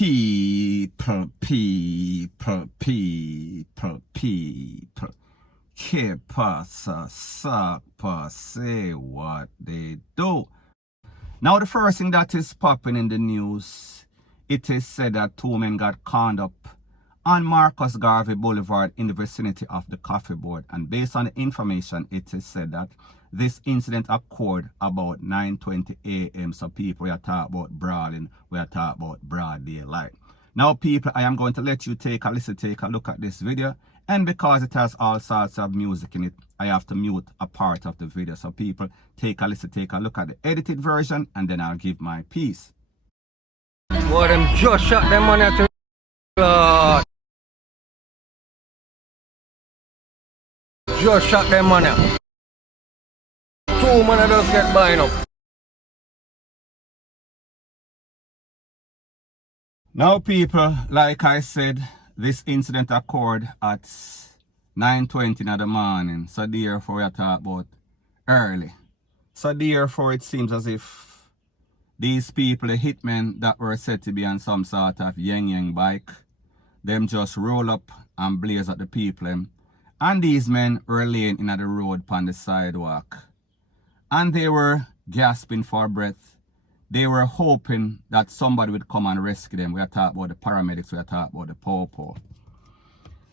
People. Que pasa, sapa, say what they do. Now the first thing that is popping in the news, it is said that two men got conned up on Marcus Garvey Boulevard in the vicinity of the coffee board. And based on the information, it is said that this incident occurred about 9:20 a.m. So people, we are talking about brawling, we are talking about broad daylight. Now people, I am going to let you take a listen, take a look at this video. And because it has all sorts of music in it, I have to mute a part of the video. So people, take a listen, take a look at the edited version, and then I'll give my piece. Boy, them just shot them money at the Lord. Just shot them money. Two money just get buying up. Now people, like I said, this incident occurred at 9:20 in the morning. So therefore we are talking about early. So therefore it seems as if these people, the hitmen that were said to be on some sort of yang bike, them just roll up and blaze at the people. And these men were laying in the road on the sidewalk. And they were gasping for breath. They were hoping that somebody would come and rescue them. We are talking about the paramedics, we are talking about the popo.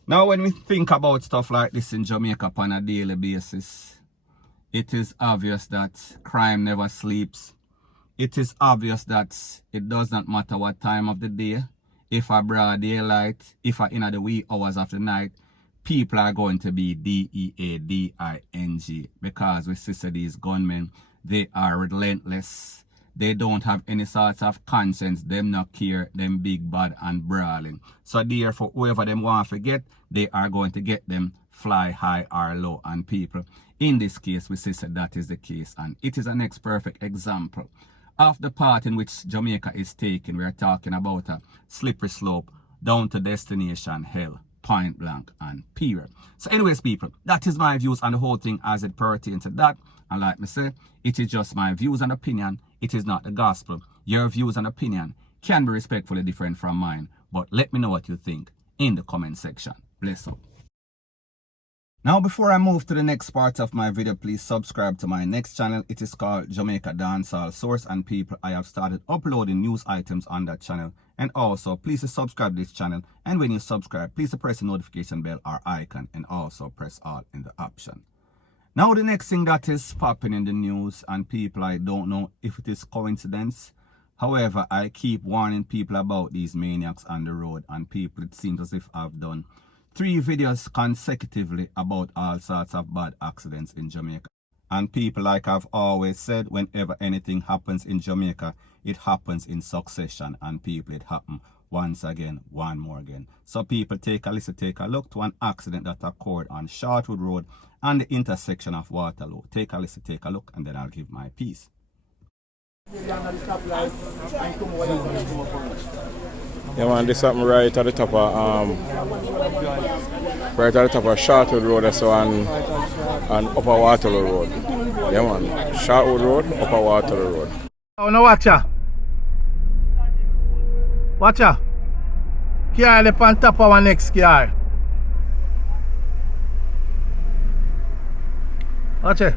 Now when we think about stuff like this in Jamaica on a daily basis, it is obvious that crime never sleeps. It is obvious that it does not matter what time of the day, if a broad daylight, if a in the wee hours of the night, people are going to be DEADING, because we see these gunmen, they are relentless. They don't have any sorts of conscience. Them not care. Them big, bad, and brawling. So therefore, whoever them want to get, they are going to get them, fly high or low. And people, in this case, we see that is the case. And it is a next perfect example of the part in which Jamaica is taking. We are talking about a slippery slope down to destination hell, point blank and period. So anyways, people, that is my views on the whole thing as it pertains to that. And like me say, it is just my views and opinion. It is not the gospel. Your views and opinion can be respectfully different from mine. But let me know what you think in the comment section. Bless up. Now before I move to the next part of my video, please subscribe to my next channel. It is called Jamaica Dancehall Source. And people, I have started uploading news items on that channel. And also, please subscribe to this channel. And when you subscribe, please press the notification bell or icon. And also press all in the option. Now the next thing that is popping in the news, and people, I don't know if it is coincidence. However, I keep warning people about these maniacs on the road, and people, it seems as if I've done 3 videos consecutively about all sorts of bad accidents in Jamaica. And people, like I've always said, whenever anything happens in Jamaica, it happens in succession, and people, it happens once again, one more again. So people, take a listen, take a look to an accident that occurred on Shortwood Road and the intersection of Waterloo. Take a listen, take a look, and then I'll give my piece. Yeah man, this happened right at the top of Shortwood Road, so on Upper Waterloo Road. Yeah man, Shortwood Road, Upper Waterloo Road. Oh no, watch ya. Watch ya. Car up on top of our next car. Watch it.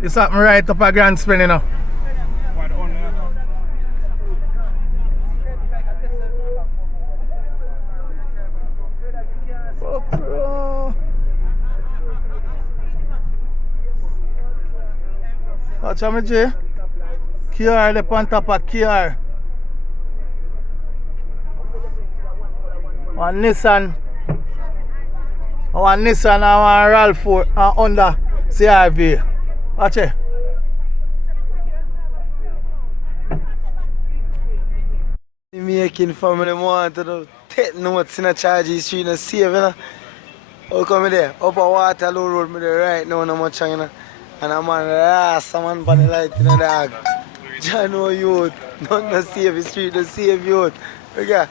This happened right up a Grand Spin, you know. Watch out, Jay. Car up on top of car. One Nissan. One Nissan and one Ralph Honda CRV. Watch it. Making family want to take notes in a charge street and save, you know. How come me there? Upper Waterloo Road, me there right now, no much, you know. And I'm on the last, someone on the light in the dog. John, no youth. Don't no save the street, no save youth. Okay.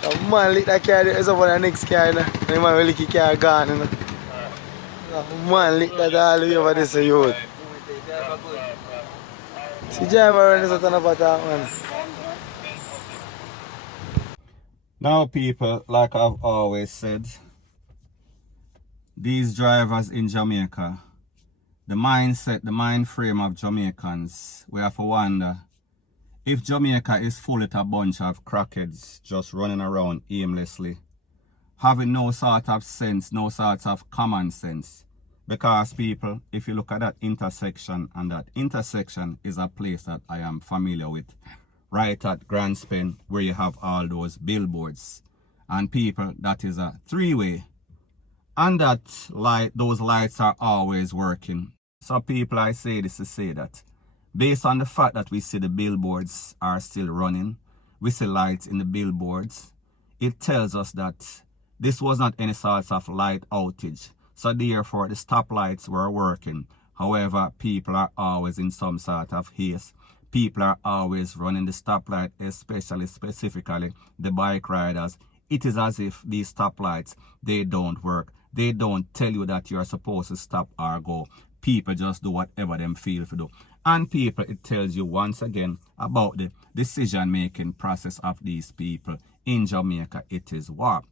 The man lit that car, there is over the next car, you know. And the man will lick the car gone, you know. The man lit that all the way over this youth. See driver run this out on the attack, man. Now people, like I've always said, these drivers in Jamaica, the mindset, the mind frame of Jamaicans, we have to wonder if Jamaica is full of a bunch of crackheads just running around aimlessly, having no sort of sense, no sort of common sense. Because people, if you look at that intersection, and that intersection is a place that I am familiar with, right at Grand Spen, where you have all those billboards. And people, that is a three-way. And that light, those lights are always working. So people, I say this to say that, based on the fact that we see the billboards are still running, we see lights in the billboards, it tells us that this was not any sort of light outage. So therefore, the stoplights were working. However, people are always in some sort of haste. People are always running the stoplight, specifically the bike riders. It is as if these stoplights, they don't work. They don't tell you that you're supposed to stop or go. People just do whatever them feel to do. And people, it tells you once again about the decision-making process of these people in Jamaica. It is warped.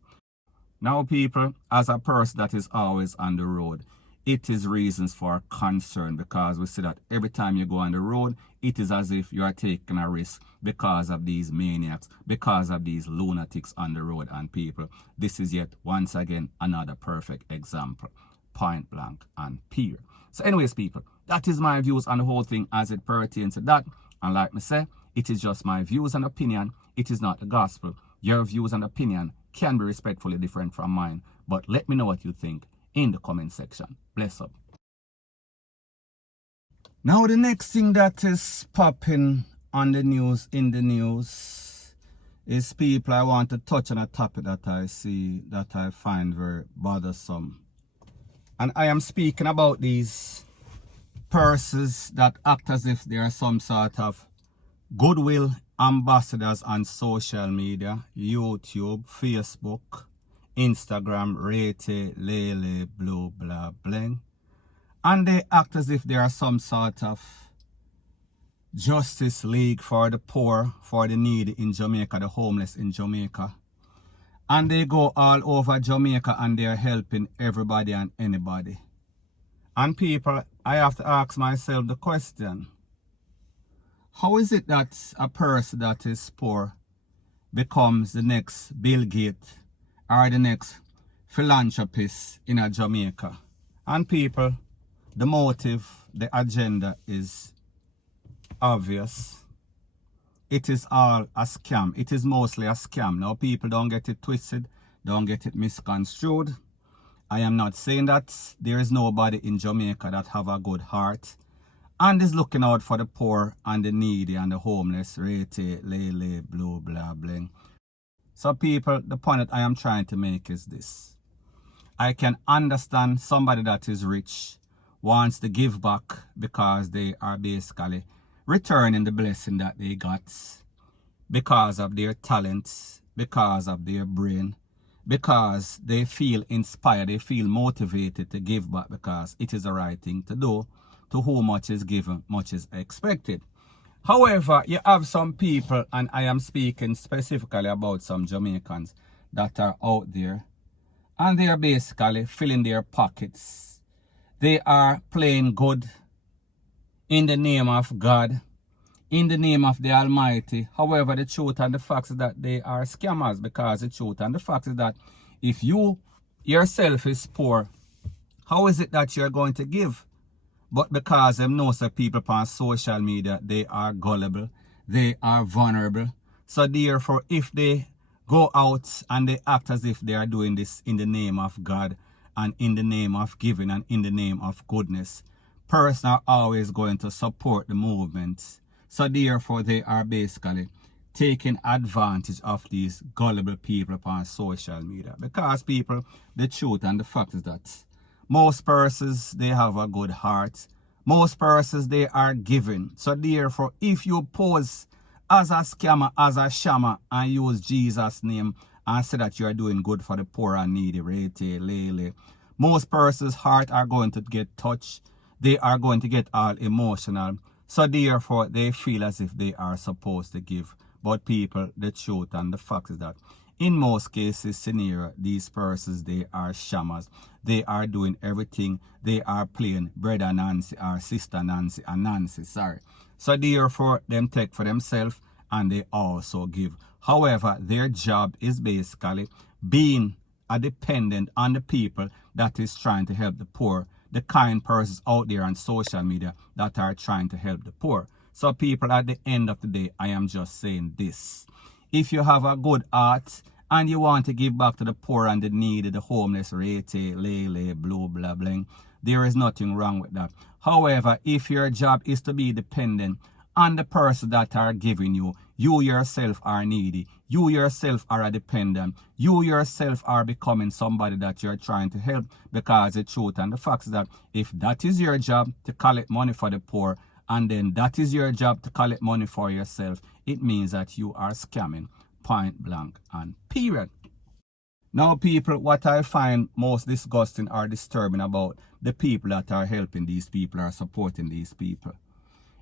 Now people, as a person that is always on the road, it is reasons for concern, because we see that every time you go on the road, it is as if you are taking a risk because of these maniacs, because of these lunatics on the road. And people, this is yet once again another perfect example, point blank and period. So anyways people, that is my views on the whole thing as it pertains to that. And like me say, it is just my views and opinion. It is not the gospel. Your views and opinion can be respectfully different from mine, but let me know what you think in the comment section. Bless up. Now the next thing that is popping on the news, in the news, is people, I want to touch on a topic that I see, that I find very bothersome. And I am speaking about these persons that act as if they are some sort of goodwill ambassadors on social media, YouTube, Facebook, Instagram, Rete, Lele, Blue, Blah, Bling. And they act as if they are some sort of justice league for the poor, for the needy in Jamaica, the homeless in Jamaica. And they go all over Jamaica and they are helping everybody and anybody. And people, I have to ask myself the question, how is it that a person that is poor becomes the next Bill Gates or the next philanthropist in a Jamaica? And people, the motive, the agenda is obvious. It is all a scam. It is mostly a scam. Now people, don't get it twisted, don't get it misconstrued. I am not saying that there is nobody in Jamaica that have a good heart and is looking out for the poor and the needy and the homeless, Rete, Lele, Blue, Blah, Bling. So people, the point that I am trying to make is this. I can understand somebody that is rich wants to give back because they are basically returning the blessing that they got because of their talents, because of their brain, because they feel inspired, they feel motivated to give back because it is the right thing to do. To whom much is given, much is expected. However, you have some people, and I am speaking specifically about some Jamaicans that are out there, and they are basically filling their pockets. They are playing good in the name of God, in the name of the Almighty. However, the truth and the fact is that they are scammers, because the truth and the fact is that if you yourself is poor, how is it that you're going to give? But because them know some people on social media, they are gullible, they are vulnerable. So therefore, if they go out and they act as if they are doing this in the name of God and in the name of giving and in the name of goodness, persons are always going to support the movement. So therefore, they are basically taking advantage of these gullible people upon social media. Because people, the truth and the fact is that most persons, they have a good heart. Most persons, they are giving. So therefore, if you pose as a scammer, as a shammer, and use Jesus' name and say that you are doing good for the poor and needy, Rete, Lele, most persons' heart are going to get touched. They are going to get all emotional. So therefore, they feel as if they are supposed to give. But people, the truth and the fact is that in most cases, scenario, these persons, they are shammers. They are doing everything. They are playing brother Nancy or sister Nancy and Nancy, sorry. So therefore, them take for themselves and they also give. However, their job is basically being a dependent on the people that is trying to help the poor, the kind persons out there on social media that are trying to help the poor. So people, at the end of the day, I am just saying this. If you have a good heart and you want to give back to the poor and the needy, the homeless, rete, lele, blue, blah, bling, there is nothing wrong with that. However, if your job is to be dependent on the person that are giving you, you yourself are needy, you yourself are a dependent, you yourself are becoming somebody that you're trying to help, because the truth and the fact is that if that is your job to collect money for the poor, and then that is your job to collect money for yourself, it means that you are scamming, point blank and period. Now people, what I find most disgusting or disturbing about the people that are helping these people or supporting these people,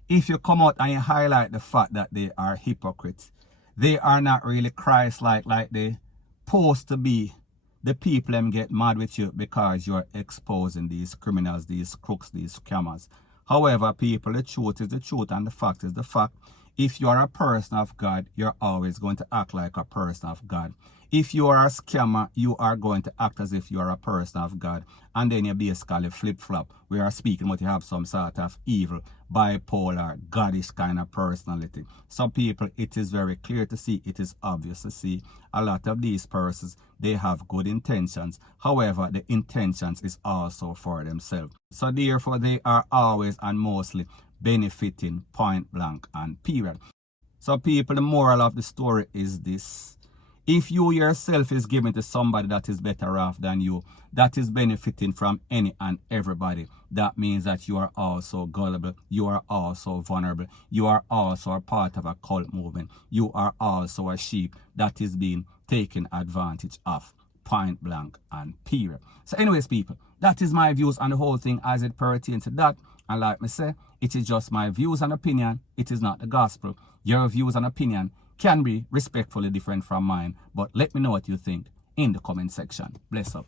if you come out and you highlight the fact that they are hypocrites, they are not really Christ-like like they supposed to be, the people them get mad with you because you're exposing these criminals, these crooks, these scammers. However, people, the truth is the truth and the fact is the fact. If you are a person of God, you're always going to act like a person of God. If you are a scammer, you are going to act as if you are a person of God. And then you basically flip-flop. We are speaking about you have some sort of evil, bipolar, goddish kind of personality. Some people, it is very clear to see, it is obvious to see, a lot of these persons, they have good intentions. However, the intentions is also for themselves. So therefore, they are always and mostly benefiting, point blank and period. So people, the moral of the story is this. If you yourself is giving to somebody that is better off than you, that is benefiting from any and everybody, that means that you are also gullible, you are also vulnerable, you are also a part of a cult movement, you are also a sheep that is being taken advantage of, point blank and period. So anyways people, that is my views on the whole thing as it pertains to that. And like me say, it is just my views and opinion, it is not the gospel. Your views and opinion can be respectfully different from mine, but let me know what you think in the comment section. Bless up.